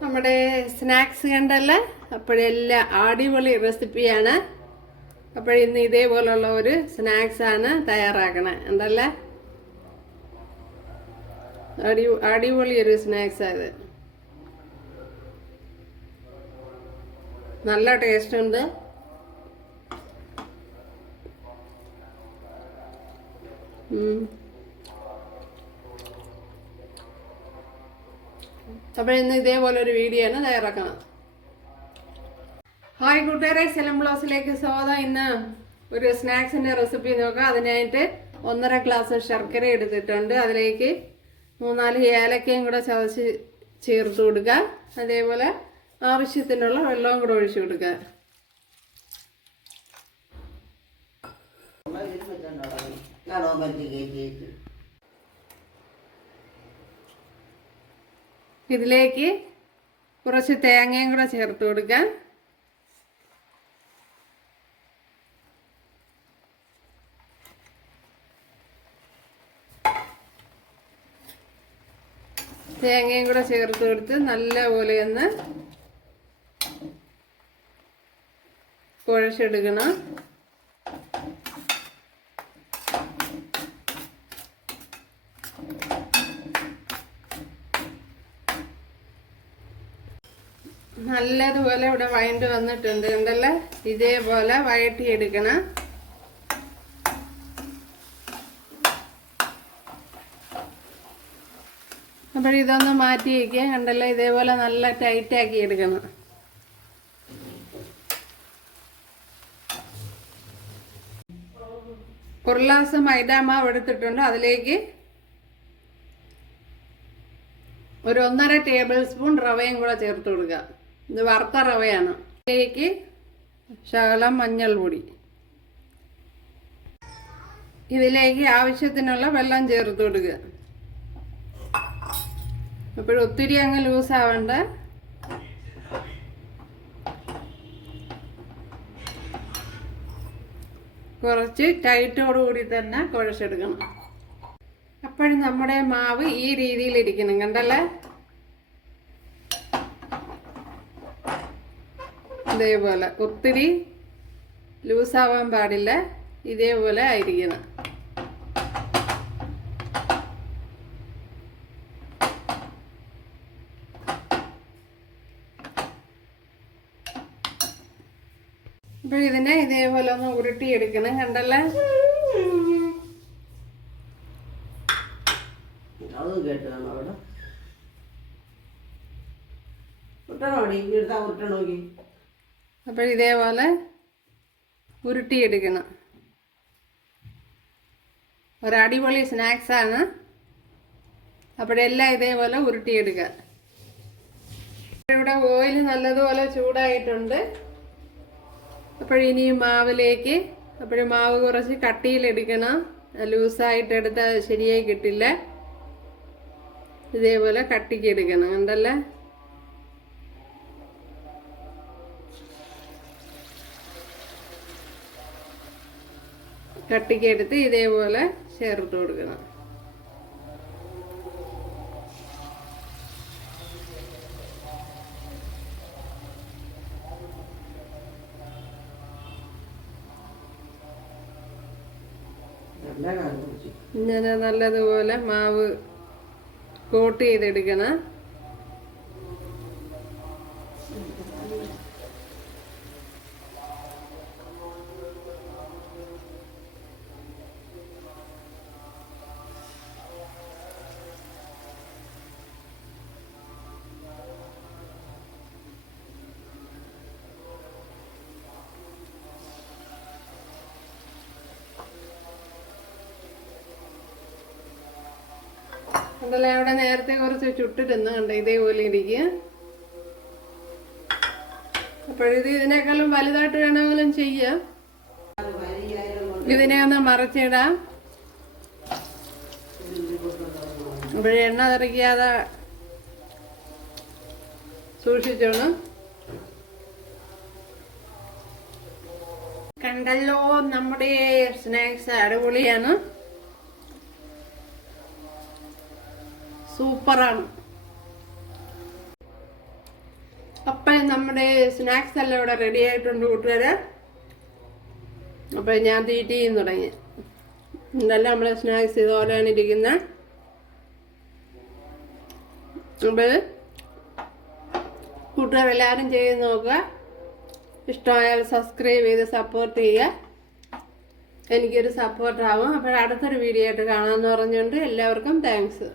നമ്മുടെ സ്നാക്സ് കണ്ടല്ലേ, അപ്പോഴെല്ലാം അടിപൊളി റെസിപ്പിയാണ്. അപ്പോഴിന്ന് ഇതേപോലുള്ള ഒരു സ്നാക്സാണ് തയ്യാറാക്കണേ. എന്തല്ലേ അടിപൊളി ഒരു സ്നാക്സാണ് ഇത്. നല്ല ടേസ്റ്റ് ഉണ്ട്. അപ്പോൾ ഇന്ന് ഇതേപോലെ ഒരു വീഡിയോ ആണ് തയ്യാറാക്കണം. ഹായ് കൂട്ടുകാരെ, സെലം ബ്ലോസിലേക്ക് സ്വാഗതം. ഇന്ന് ഒരു സ്നാക്സിന്റെ റെസിപ്പി നോക്കാം. അതിനായിട്ട് 1.5 ഗ്ലാസ് ശർക്കര എടുത്തിട്ടുണ്ട്. അതിലേക്ക് 3-4 ഏലക്കയും കൂടെ ചതച്ച് ചേർത്ത് കൊടുക്കുക. അതേപോലെ ആവശ്യത്തിനുള്ള വെള്ളവും കൂടെ ഒഴിച്ചു കൊടുക്കുക. ഇതിലേക്ക് കുറച്ച് തേങ്ങയും കൂടെ ചേർത്ത് കൊടുക്കാം. തേങ്ങയും കൂടെ ചേർത്ത് കൊടുത്ത് നല്ലപോലെ ഒന്ന് കുഴച്ചെടുക്കണം. നല്ലതുപോലെ ഇവിടെ വഴണ്ട് വന്നിട്ടുണ്ട്. ഉണ്ടല്ലേ, ഇതേപോലെ വഴറ്റിയെടുക്കണം. അപ്പോഴിതൊന്ന് മാറ്റി വയ്ക്കുക. കണ്ടല്ലോ, ഇതേപോലെ നല്ല ടൈറ്റാക്കി എടുക്കണം. ഒരു ഗ്ലാസ് മൈദാമാവ് എടുത്തിട്ടുണ്ട്. അതിലേക്ക് ഒരു 1.5 ടേബിൾ സ്പൂൺ റവയും കൂടെ ചേർത്ത് കൊടുക്കുക. ഇത് വറുത്ത റവയാണ്. ഇതിലേക്ക് ശകലം മഞ്ഞൾപ്പൊടി, ഇതിലേക്ക് ആവശ്യത്തിനുള്ള വെള്ളം ചേർത്ത് കൊടുക്കുക. അപ്പോഴും ഒത്തിരി അങ്ങ് ലൂസാവണ്ട. കുറച്ച് ടൈറ്റോടുകൂടി തന്നെ കുഴച്ചെടുക്കണം. അപ്പോഴും നമ്മുടെ മാവ് ഈ രീതിയിലിരിക്കണം. കണ്ടല്ലേ, ഇതേപോലെ ഒത്തിരി ലൂസാവാൻ പാടില്ല. ഇതേപോലെ ആയിരിക്കണം. അപ്പോൾ ഇതിനെ ഇതേപോലെ ഒന്ന് ഉരുട്ടിയെടുക്കണം. കണ്ടല്ലേ, അപ്പോൾ ഇതേപോലെ ഉരുട്ടിയെടുക്കണം. ഒരടിപൊളി സ്നാക്സാണ്. അപ്പോഴെല്ലാം ഇതേപോലെ ഉരുട്ടിയെടുക്കുക. ഇവിടെ ഓയിൽ നല്ലതുപോലെ ചൂടായിട്ടുണ്ട്. അപ്പോഴിനി മാവിലേക്ക്, അപ്പോഴും മാവ് കുറച്ച് കട്ടിയിലെടുക്കണം. ലൂസായിട്ട് എടുത്താൽ ശരിയായി കിട്ടില്ല. ഇതേപോലെ കട്ടിക്ക് എടുക്കണം. കണ്ടല്ലേ, കട്ടിക്ക് എടുത്ത് ഇതേപോലെ ചേർത്ത് കൊടുക്കണം. ഇങ്ങനെ നല്ലതുപോലെ മാവ് കോട്ട് ചെയ്തെടുക്കണം. അതല്ല, അവിടെ നേരത്തെ കുറച്ച് ചുട്ടിരുന്ന് കണ്ട ഇതേപോലെ ഇരിക്കുക. അപ്പോഴിത് ഇതിനേക്കാളും വലുതായിട്ട് വേണമെങ്കിലും ചെയ്യാം. ഇതിനെ ഒന്ന് മറച്ചിടാം. അപ്പോഴേ എണ്ണ തെറിക്കാതെ സൂക്ഷിച്ചോണം. കണ്ടല്ലോ, നമ്മുടെ സ്നാക്സ് അടിപൊളിയാണ്. സൂപ്പറാണ്. നമ്മുടെ സ്നാക്സ് എല്ലാം ഇവിടെ റെഡി ആയിട്ടുണ്ട് കൂട്ടുകാരെ. അപ്പോൾ ഞാൻ തീറ്റ ചെയ്യാൻ തുടങ്ങി. ഇതെല്ലാം നമ്മളെ സ്നാക്സ് ഇതുപോലെയാണ് ഇരിക്കുന്നത്. അപ്പോൾ കൂട്ടുകാരെല്ലാവരും ചെയ്ത് നോക്കുക. ഇഷ്ടമായാൽ സബ്സ്ക്രൈബ് ചെയ്ത് സപ്പോർട്ട് ചെയ്യുക. എനിക്കൊരു സപ്പോർട്ടാവും. അപ്പോൾ അടുത്തൊരു വീഡിയോ ആയിട്ട് കാണാമെന്ന് പറഞ്ഞുകൊണ്ട് എല്ലാവർക്കും താങ്ക്സ്.